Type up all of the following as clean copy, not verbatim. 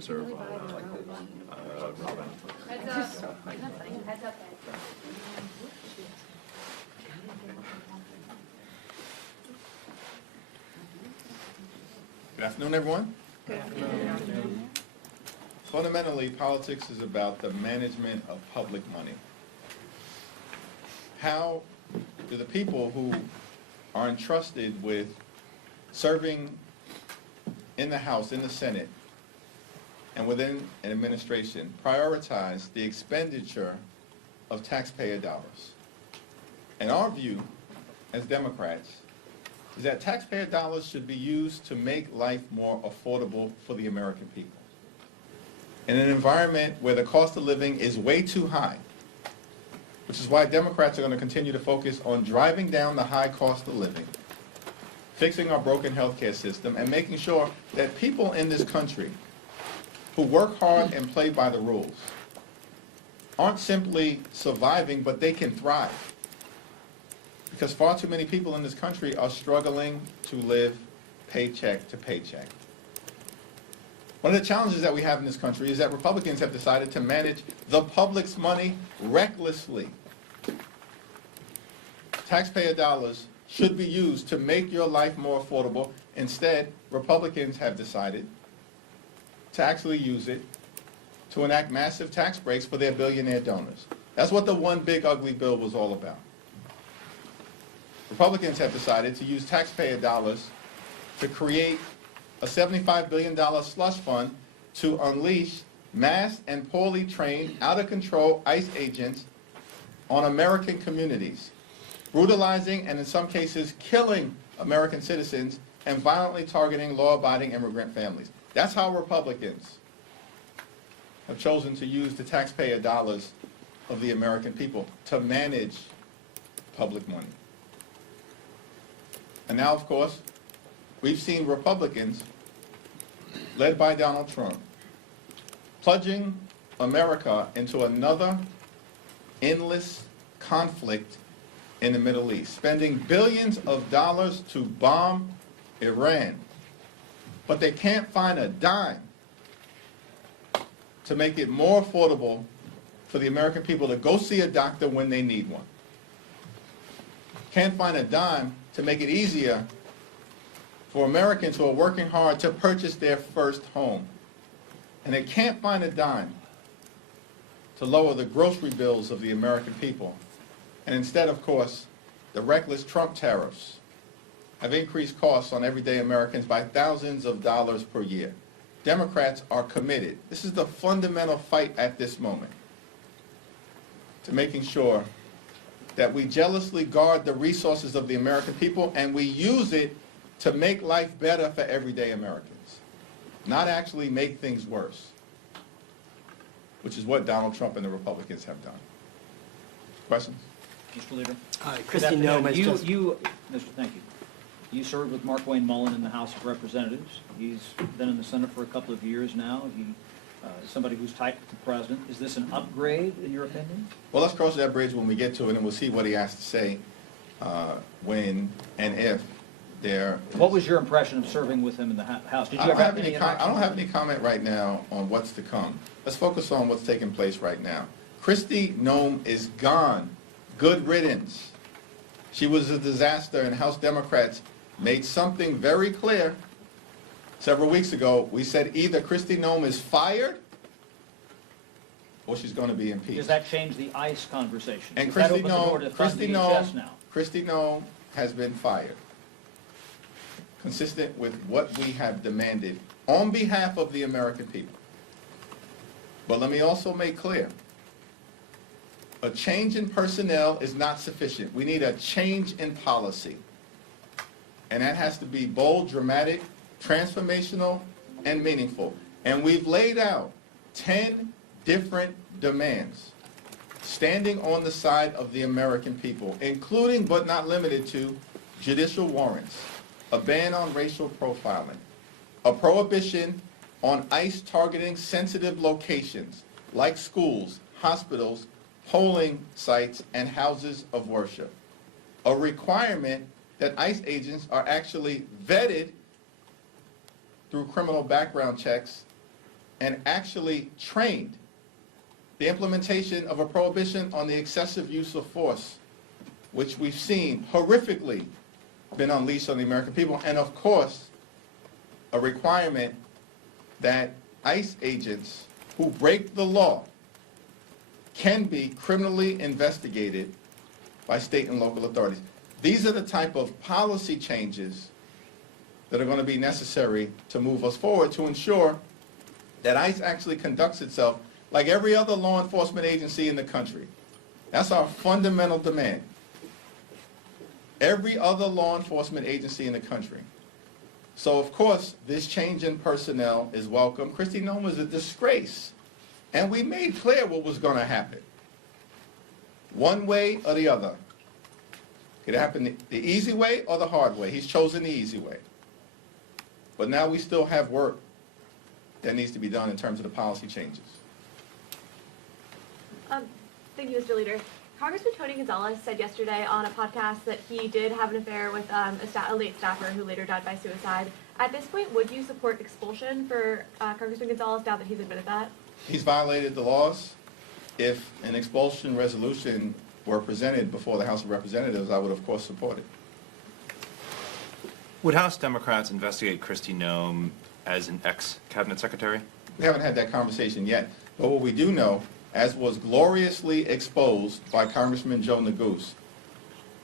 reserve Robin. Good afternoon, everyone. Good afternoon. Fundamentally, politics is about the management of public money. How do the people who are entrusted with serving in the House, in the Senate, and within an administration prioritize the expenditure of taxpayer dollars? And our view as Democrats is that taxpayer dollars should be used to make life more affordable for the American people. In an environment where the cost of living is way too high, which is why Democrats are going to continue to focus on driving down the high cost of living, fixing our broken healthcare system, and making sure that people in this country who work hard and play by the rules aren't simply surviving, but they can thrive. Because far too many people in this country are struggling to live paycheck to paycheck. One of the challenges that we have in this country is that Republicans have decided to manage the public's money recklessly. Taxpayer dollars should be used to make your life more affordable. Instead, Republicans have decided to actually use it to enact massive tax breaks for their billionaire donors. That's what the one big ugly bill was all about. Republicans have decided to use taxpayer dollars to create a $75 billion slush fund to unleash mass and poorly trained, out-of-control ICE agents on American communities, brutalizing and in some cases killing American citizens and violently targeting law-abiding immigrant families. That's how Republicans have chosen to use the taxpayer dollars of the American people to manage public money. And now, of course, we've seen Republicans, led by Donald Trump, plunging America into another endless conflict in the Middle East, spending billions of dollars to bomb Iran, but they can't find a dime to make it more affordable for the American people to go see a doctor when they need one. Can't find a dime to make it easier for Americans who are working hard to purchase their first home. And they can't find a dime to lower the grocery bills of the American people. And instead, of course, the reckless Trump tariffs have increased costs on everyday Americans by thousands of dollars per year. Democrats are committed. This is the fundamental fight at this moment, to making sure that we jealously guard the resources of the American people and we use it to make life better for everyday Americans, not actually make things worse, which is what Donald Trump and the Republicans have done. Questions? Mr. Leader. Christy Nome has just... Thank you. You served with Mark Wayne Mullen in the House of Representatives. He's been in the Senate for a couple of years now. Somebody who's tight with the president. Is this an upgrade, in your opinion? Well, let's cross that bridge when we get to it, and we'll see what he has to say when and if there is... What was your impression of serving with him in the House? Did you I don't ever have any comment right now on what's to come. Let's focus on what's taking place right now. Christy Nome is gone. Good riddance. She was a disaster, and House Democrats made something very clear. Several weeks ago, we said either Christy Nome is fired or she's going to be impeached. Does that change the ICE conversation? And Does that open the door to Christy Nome has been fired, consistent with what we have demanded on behalf of the American people. But let me also make clear, a change in personnel is not sufficient. We need a change in policy. And that has to be bold, dramatic, transformational, and meaningful. And we've laid out 10 different demands standing on the side of the American people, including but not limited to judicial warrants, a ban on racial profiling, a prohibition on ICE targeting sensitive locations like schools, hospitals, polling sites, and houses of worship, a requirement that ICE agents are actually vetted through criminal background checks and actually trained the implementation of a prohibition on the excessive use of force, which we've seen horrifically been unleashed on the American people, and of course, a requirement that ICE agents who break the law can be criminally investigated by state and local authorities. These are the type of policy changes that are going to be necessary to move us forward to ensure that ICE actually conducts itself like every other law enforcement agency in the country. That's our fundamental demand. Every other law enforcement agency in the country. So, of course, this change in personnel is welcome. Kristi Noem is a disgrace. And we made clear what was going to happen. One way or the other. It happened the easy way or the hard way. He's chosen the easy way. But now we still have work that needs to be done in terms of the policy changes. Thank you, Mr. Leader. Congressman Tony Gonzalez said yesterday on a podcast that he did have an affair with a late staffer who later died by suicide. At this point, would you support expulsion for Congressman Gonzalez now that he's admitted that? He's violated the laws. If an expulsion resolution were presented before the House of Representatives, I would, of course, support it. Would House Democrats investigate Kristi Noem as an ex-cabinet secretary? We haven't had that conversation yet. But what we do know, as was gloriously exposed by Congressman Joe Neguse,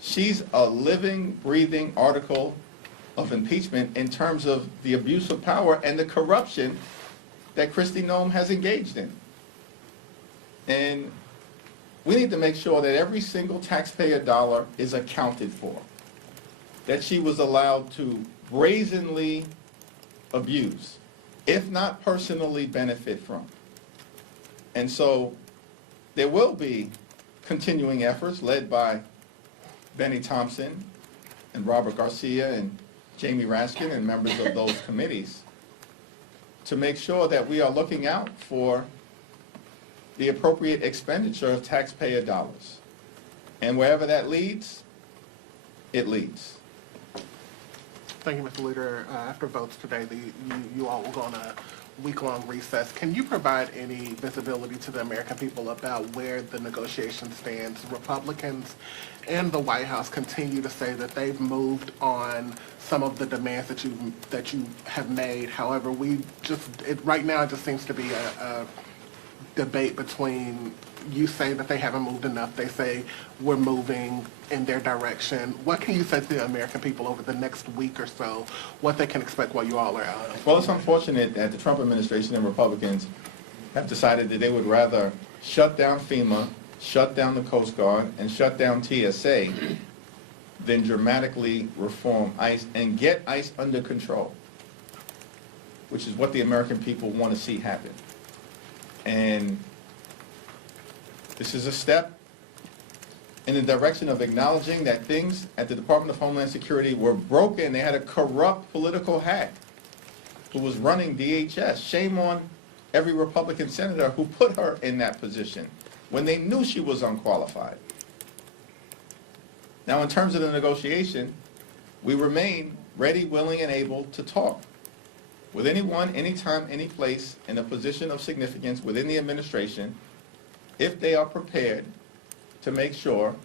she's a living, breathing article of impeachment in terms of the abuse of power and the corruption that Kristi Noem has engaged in. And we need to make sure that every single taxpayer dollar is accounted for, that she was allowed to brazenly abuse, if not personally benefit from. And so there will be continuing efforts led by Benny Thompson and Robert Garcia and Jamie Raskin and members of those committees to make sure that we are looking out for the appropriate expenditure of taxpayer dollars. And wherever that leads, it leads. Thank you, Mr. Leader. After votes today, you all will go on a week-long recess. Can you provide any visibility to the American people about where the negotiation stands? Republicans and the White House continue to say that they've moved on some of the demands that you have made. However, right now it just seems to be a debate between, you say that they haven't moved enough, they say we're moving in their direction. What can you say to the American people over the next week or so, what they can expect while you all are out? Well, it's unfortunate that the Trump administration and Republicans have decided that they would rather shut down FEMA, shut down the Coast Guard, and shut down TSA than dramatically reform ICE and get ICE under control, which is what the American people want to see happen. And this is a step in the direction of acknowledging that things at the Department of Homeland Security were broken. They had a corrupt political hack who was running DHS. Shame on every Republican senator who put her in that position when they knew she was unqualified. Now, in terms of the negotiation, we remain ready, willing, and able to talk with anyone, anytime, any place in a position of significance within the administration if they are prepared to make sure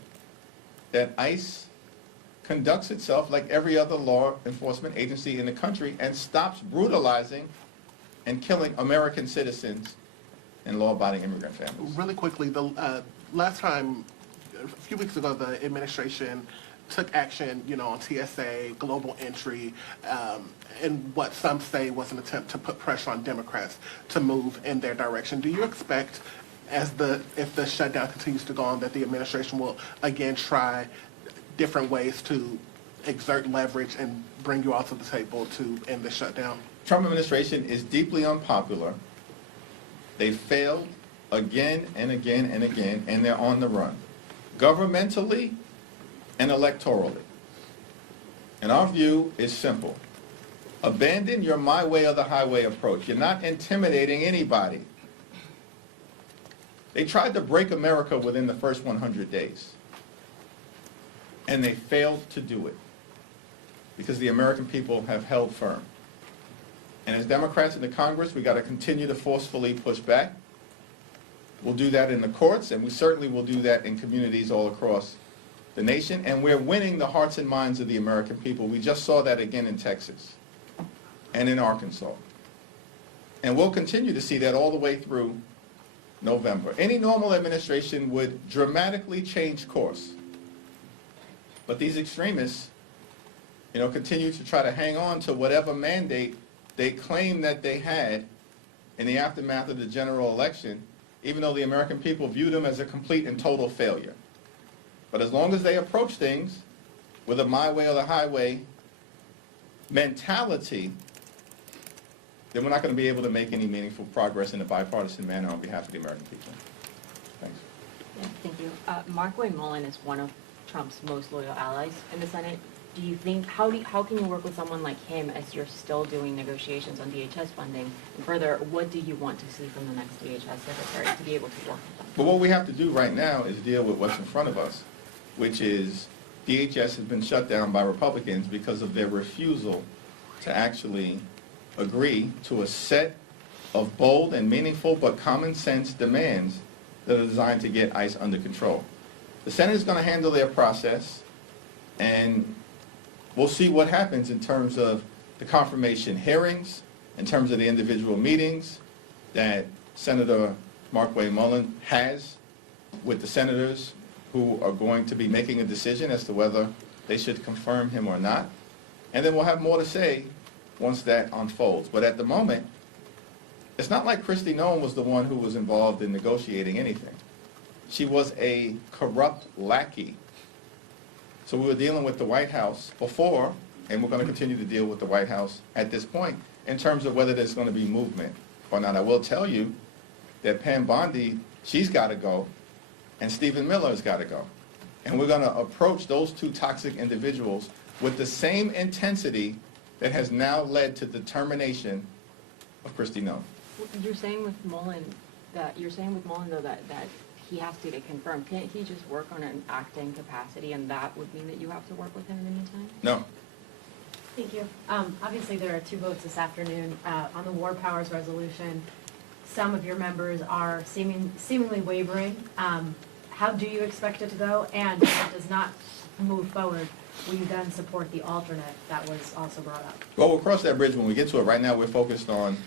that ICE conducts itself like every other law enforcement agency in the country and stops brutalizing and killing American citizens and law-abiding immigrant families. Really quickly, the last time, a few weeks ago, the administration took action, on TSA, global entry, and what some say was an attempt to put pressure on Democrats to move in their direction. Do you expect, if the shutdown continues to go on, that the administration will again try different ways to exert leverage and bring you all to the table to end the shutdown? Trump administration is deeply unpopular. They failed again and again and again, and they're on the run, governmentally and electorally. And our view is simple. Abandon your my way or the highway approach. You're not intimidating anybody. They tried to break America within the first 100 days. And they failed to do it because the American people have held firm. And as Democrats in the Congress, we got to continue to forcefully push back. We'll do that in the courts, and we certainly will do that in communities all across the nation. And we're winning the hearts and minds of the American people. We just saw that again in Texas and in Arkansas. And we'll continue to see that all the way through November. Any normal administration would dramatically change course. But these extremists, continue to try to hang on to whatever mandate they claim that they had in the aftermath of the general election, even though the American people view them as a complete and total failure. But as long as they approach things with a my way or the highway mentality, then we're not going to be able to make any meaningful progress in a bipartisan manner on behalf of the American people. Thanks. Yeah, thank you. Mark Wayne Mullen is one of Trump's most loyal allies in the Senate. Do you think, how can you work with someone like him as you're still doing negotiations on DHS funding? And further, what do you want to see from the next DHS secretary to be able to work with them? But what we have to do right now is deal with what's in front of us, which is DHS has been shut down by Republicans because of their refusal to actually agree to a set of bold and meaningful but common sense demands that are designed to get ICE under control. The Senate is going to handle their process, and we'll see what happens in terms of the confirmation hearings, in terms of the individual meetings that Senator Mark Wayne Mullen has with the senators who are going to be making a decision as to whether they should confirm him or not. And then we'll have more to say once that unfolds. But at the moment, it's not like Kristi Noem was the one who was involved in negotiating anything. She was a corrupt lackey. So we were dealing with the White House before, and we're going to continue to deal with the White House at this point in terms of whether there's going to be movement or not. I will tell you that Pam Bondi, she's got to go, and Stephen Miller's got to go. And we're going to approach those two toxic individuals with the same intensity that has now led to the termination of Kristi Noem. You're saying with Mullen that he has to get confirmed. Can't he just work on an acting capacity, and that would mean that you have to work with him in the meantime? No. Thank you. Obviously, there are two votes this afternoon on the War Powers Resolution. Some of your members are seemingly wavering. How do you expect it to go? And if it does not move forward, will you then support the alternate that was also brought up? Well, we'll cross that bridge when we get to it. Right now, we're focused on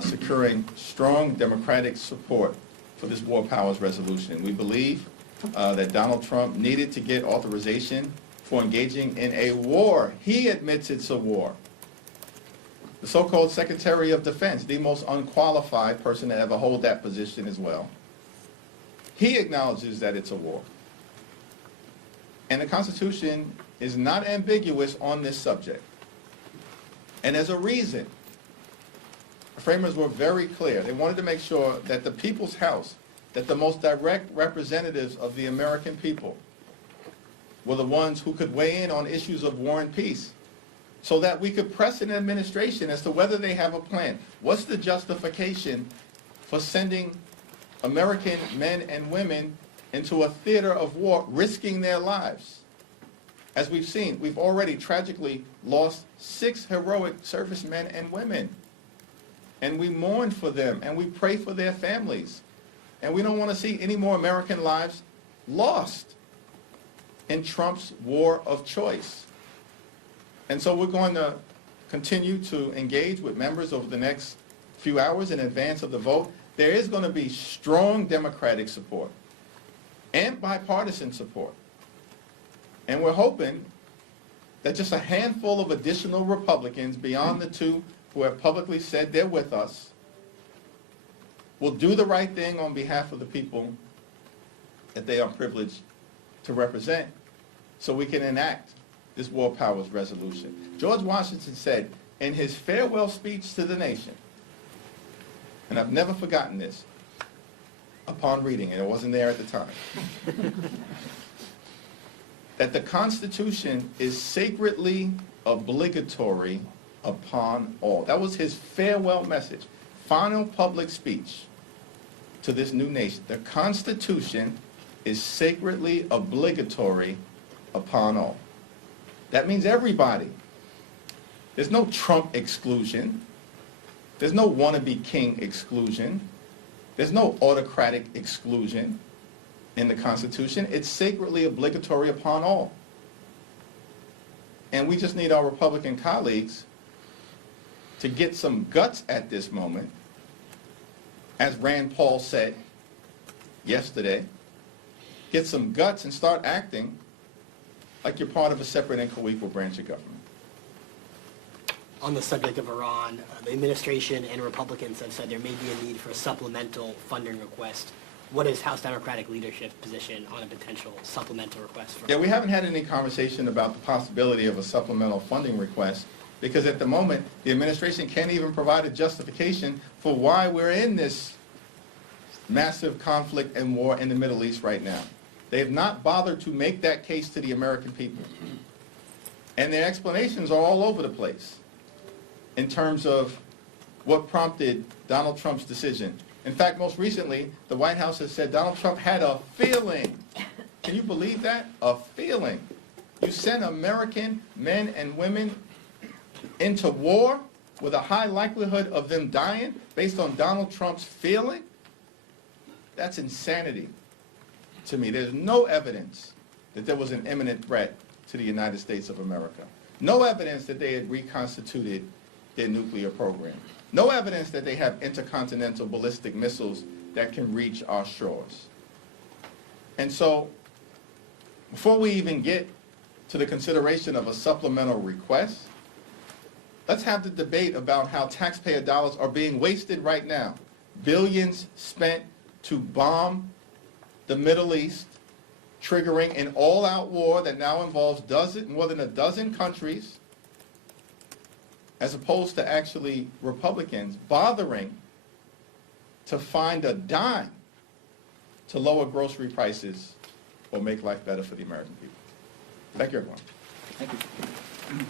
securing strong Democratic support for this War Powers Resolution. We believe that Donald Trump needed to get authorization for engaging in a war. He admits it's a war. The so-called Secretary of Defense, the most unqualified person to ever hold that position as well, he acknowledges that it's a war. And the Constitution is not ambiguous on this subject. And there's a reason. The framers were very clear. They wanted to make sure that the people's house, that the most direct representatives of the American people were the ones who could weigh in on issues of war and peace, so that we could press an administration as to whether they have a plan. What's the justification for sending American men and women into a theater of war, risking their lives? As we've seen, we've already tragically lost 6 heroic servicemen and women. And we mourn for them, and we pray for their families. And we don't want to see any more American lives lost in Trump's war of choice. And so we're going to continue to engage with members over the next few hours in advance of the vote. There is going to be strong Democratic support and bipartisan support. And we're hoping that just a handful of additional Republicans beyond the 2 who have publicly said they're with us will do the right thing on behalf of the people that they are privileged to represent, so we can enact this War Powers Resolution. George Washington said in his farewell speech to the nation, and I've never forgotten this upon reading it, it wasn't there at the time, that the Constitution is sacredly obligatory upon all. That was his farewell message, final public speech to this new nation. The Constitution is sacredly obligatory upon all. That means everybody. There's no Trump exclusion. There's no wannabe king exclusion. There's no autocratic exclusion in the Constitution. It's sacredly obligatory upon all. And we just need our Republican colleagues to get some guts at this moment, as Rand Paul said yesterday, get some guts and start acting like you're part of a separate and co-equal branch of government. On the subject of Iran, the administration and Republicans have said there may be a need for a supplemental funding request. What is House Democratic leadership position on a potential supplemental request? Yeah, we haven't had any conversation about the possibility of a supplemental funding request because at the moment, the administration can't even provide a justification for why we're in this massive conflict and war in the Middle East right now. They have not bothered to make that case to the American people. And their explanations are all over the place in terms of what prompted Donald Trump's decision. In fact, most recently, the White House has said Donald Trump had a feeling. Can you believe that? A feeling. You send American men and women into war with a high likelihood of them dying based on Donald Trump's feeling? That's insanity to me. There's no evidence that there was an imminent threat to the United States of America. No evidence that they had reconstituted their nuclear program. No evidence that they have intercontinental ballistic missiles that can reach our shores. And so, before we even get to the consideration of a supplemental request, let's have the debate about how taxpayer dollars are being wasted right now. Billions spent to bomb the Middle East, triggering an all-out war that now involves more than a dozen countries, as opposed to actually Republicans bothering to find a dime to lower grocery prices or make life better for the American people. Thank you, everyone. Thank you.